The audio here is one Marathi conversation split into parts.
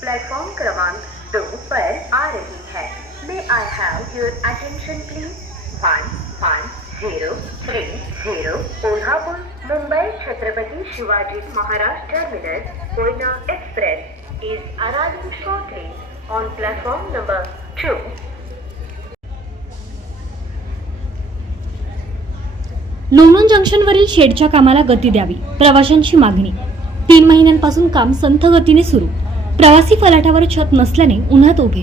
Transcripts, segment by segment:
प्लेटफॉर्म क्रमांक दो पर आ रही है। May I have your attention please one one zero three zero Kolhapur Mumbai Chhatrapati Shivaji Maharaj terminus Koyna express is arriving shortly on platform number two Lonand जंक्शनवरील शेडच्या कामाला गती द्यावी प्रवाशांची मागणी. तीन महिन्यांपासून काम संथ गतीने सुरू. प्रवासी फलाटावर छत नसल्याने उन्हात उभे.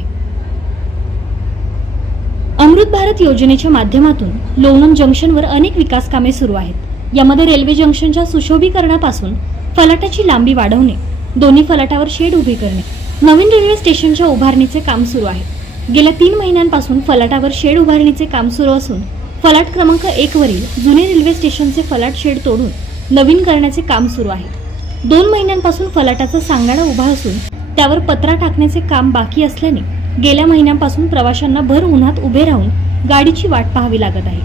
अमृत भारत योजनेच्या माध्यमातून लोणंद जंक्शनवर अनेक विकास कामे सुरू आहेत. यामध्ये रेल्वे जंक्शनच्या सुशोभीकरणापासून फलाटाची लांबी वाढवणे दोन्ही फलाटावर शेड उभे करणे नवीन रेल्वे स्टेशनच्या उभारणीचे काम सुरू आहे. गेल्या तीन महिन्यांपासून फलाटावर शेड उभारणीचे काम सुरू असून फलाट क्रमांक एक वरील जुने रेल्वे स्टेशनचे फलाट शेड तोडून नवीन करण्याचे काम सुरू आहे. दोन महिन्यांपासून फलाटाचा सांगाडा उभा असून त्यावर पत्रा टाकण्याचे काम बाकी असल्याने गेल्या महिन्यांपासून प्रवाशांना भर उन्हात उभे राहून गाडीची वाट पाहावी लागत आहे.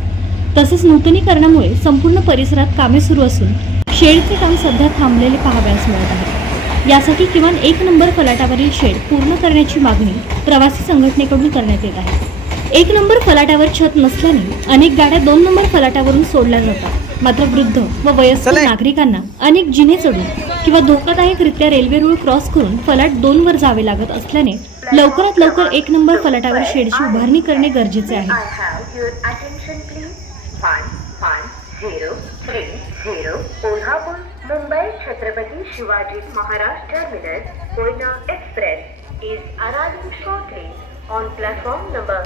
तसेच नूतनीकरणामुळे संपूर्ण परिसरात कामे सुरू असून शेडचे काम सध्या थांबलेले पाहावयास मिळत आहे. यासाठी किमान एक नंबर फलाटावरील शेड पूर्ण करण्याची मागणी प्रवासी संघटनेकडून करण्यात येत आहे. एक नंबर फलाटावर छत नसल्याने अनेक गाड्या दोन नंबर फलाटावरून सोडल्या जातात मात्र वृद्ध व वयस्कर. नागरिकांना अनेक जिने चढून किंवा धोकादायकरित्या रेल्वे रुळ क्रॉस करून फलाट दोन वर जावे लागत असल्याने लवकरात लवकर एक नंबर फलाटावर शेडची उभारणी करणे गरजेचे आहे is arriving shortly on platform number.